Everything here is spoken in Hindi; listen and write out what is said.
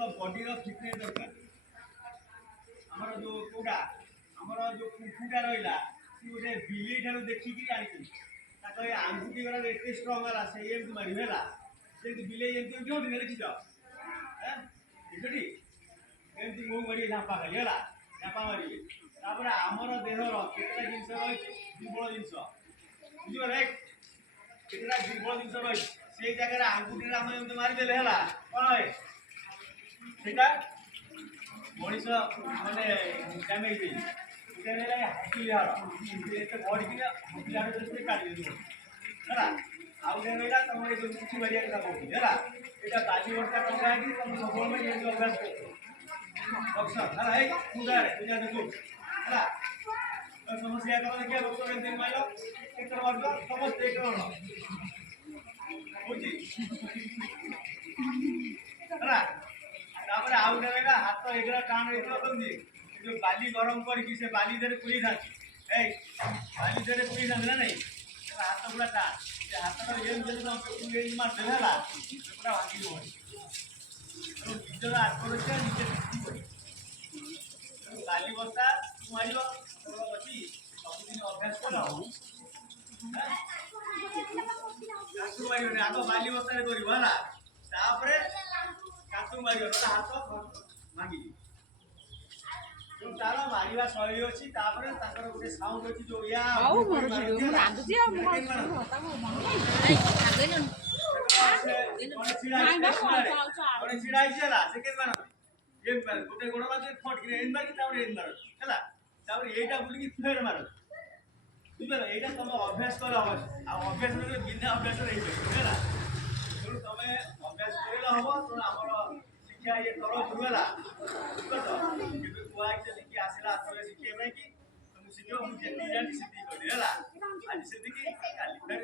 बॉडी फिटनेस दरकार आमर जो कोटा आमर जो कुकुटा रहा सी गोटे बिले ठार देखिकी आनी आंगुठी गला एत स्ट्रंग है से मारे है बिले क्यों देखिछ देखी एमती मुँह मारे झापा खाली है झापा मारे आमर देहर केतटा जिनस रही दुर्बल जिनस बुझे केतटा दुर्बल जिनस रही से जगह आंगुठी आम मारिदे है कौन है सेटा मनीष माने डैमेज हाथी हाड़ बड़ी हाथी हाड़ काटी है आउटे रहा तुम ये मुठी मारिया कथा कहूँ है यहाँ बाजी वर्षा टंगा है तुम सब ये अभ्यास कर है पूजा पूजा देखो है समस्या कम देखिए बक्सर एम मार एक मार समस्त एक है तापर आउटे रहा हाथ एगरा टाण रही जो बाली गरम करके से बाली धरे पुरी था बाली धरे पुरी था ना नहीं हाथ पूरा टाण से हाथ ये मारदे है पूरा भांगी निजर आत्मरक्षा निजे बाली बस्ता मार अच्छी सबुदिन अभ्यास कर आग बाली बस्ता कर कातु मार हाथ भांगी तार मारिया शैली अच्छी गोटे साउंड अच्छी जो गोटे गोड़ मार फटक मार यहाँ बुल फेर मार बुझे यहाँ तुम अभ्यास कर अभ्यास बिना अभ्यास है तुम अभ्यास कर हम आम शिक्षा ये तरफ है बुझे आसला शिखे कि तुम शिख मुझे जानी से आज से काली फेर